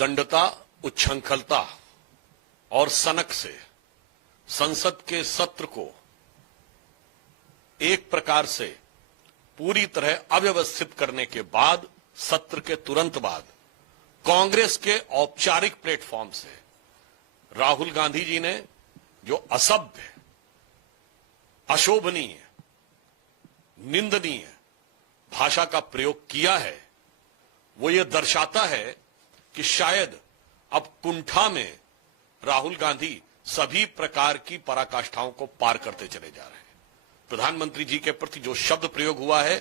उद्दंडता, उच्छृंखलता और सनक से संसद के सत्र को एक प्रकार से पूरी तरह अव्यवस्थित करने के बाद, सत्र के तुरंत बाद कांग्रेस के औपचारिक प्लेटफॉर्म से राहुल गांधी जी ने जो असभ्य, अशोभनीय, निंदनीय भाषा का प्रयोग किया है, वो ये दर्शाता है कि शायद अब कुंठा में राहुल गांधी सभी प्रकार की पराकाष्ठाओं को पार करते चले जा रहे हैं। प्रधानमंत्री जी के प्रति जो शब्द प्रयोग हुआ है,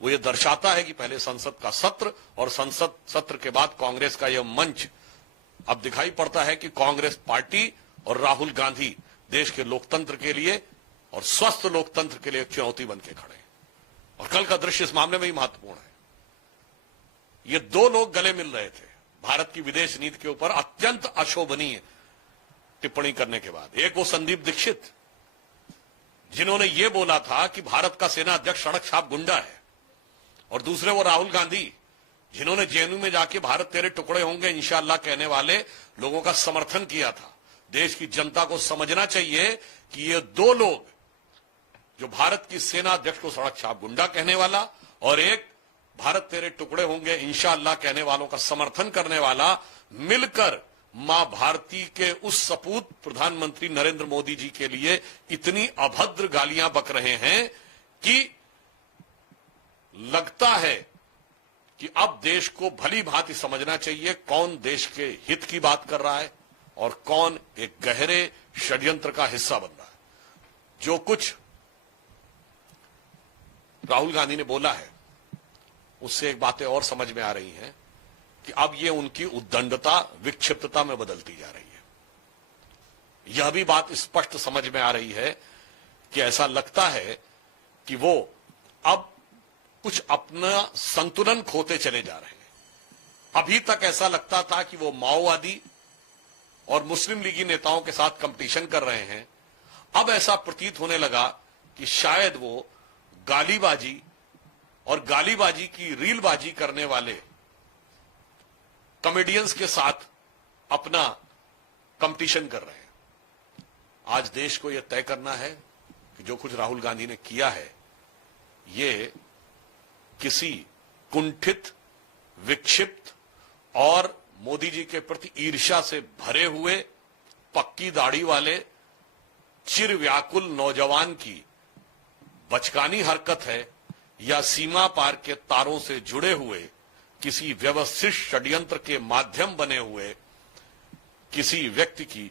वो ये दर्शाता है कि पहले संसद का सत्र और संसद सत्र के बाद कांग्रेस का यह मंच, अब दिखाई पड़ता है कि कांग्रेस पार्टी और राहुल गांधी देश के लोकतंत्र के लिए और स्वस्थ लोकतंत्र के लिए एक चुनौती बन के खड़े हैं। और कल का दृश्य इस मामले में ही महत्वपूर्ण है। ये दो लोग गले मिल रहे थे भारत की विदेश नीति के ऊपर अत्यंत अशोभनीय टिप्पणी करने के बाद। एक वो संदीप दीक्षित, जिन्होंने ये बोला था कि भारत का सेना अध्यक्ष सड़क छाप गुंडा है, और दूसरे वो राहुल गांधी, जिन्होंने जेएनयू में जाके भारत तेरे टुकड़े होंगे इंशाअल्लाह कहने वाले लोगों का समर्थन किया था। देश की जनता को समझना चाहिए कि ये दो लोग, जो भारत की सेना अध्यक्ष को सड़क छाप गुंडा कहने वाला और एक भारत तेरे टुकड़े होंगे इंशाअल्लाह कहने वालों का समर्थन करने वाला, मिलकर मां भारती के उस सपूत प्रधानमंत्री नरेंद्र मोदी जी के लिए इतनी अभद्र गालियां बक रहे हैं कि लगता है कि अब देश को भली भांति समझना चाहिए कौन देश के हित की बात कर रहा है और कौन एक गहरे षड्यंत्र का हिस्सा बन रहा है। जो कुछ राहुल गांधी ने बोला है, उससे एक बातें और समझ में आ रही हैं कि अब ये उनकी उद्दंडता, विक्षिप्तता में बदलती जा रही है। यह भी बात स्पष्ट समझ में आ रही है कि ऐसा लगता है कि वो अब कुछ अपना संतुलन खोते चले जा रहे हैं। अभी तक ऐसा लगता था कि वो माओवादी और मुस्लिम लीगी नेताओं के साथ कंपटीशन कर रहे हैं। अब ऐसा प्रतीत होने लगा कि शायद वो गालीबाजी और गालीबाजी की रीलबाजी करने वाले कॉमेडियंस के साथ अपना कंपटीशन कर रहे हैं। आज देश को यह तय करना है कि जो कुछ राहुल गांधी ने किया है, ये किसी कुंठित, विक्षिप्त और मोदी जी के प्रति ईर्ष्या से भरे हुए, पक्की दाढ़ी वाले, चिर व्याकुल नौजवान की बचकानी हरकत है या सीमा पार के तारों से जुड़े हुए किसी व्यवस्थित षड्यंत्र के माध्यम बने हुए किसी व्यक्ति की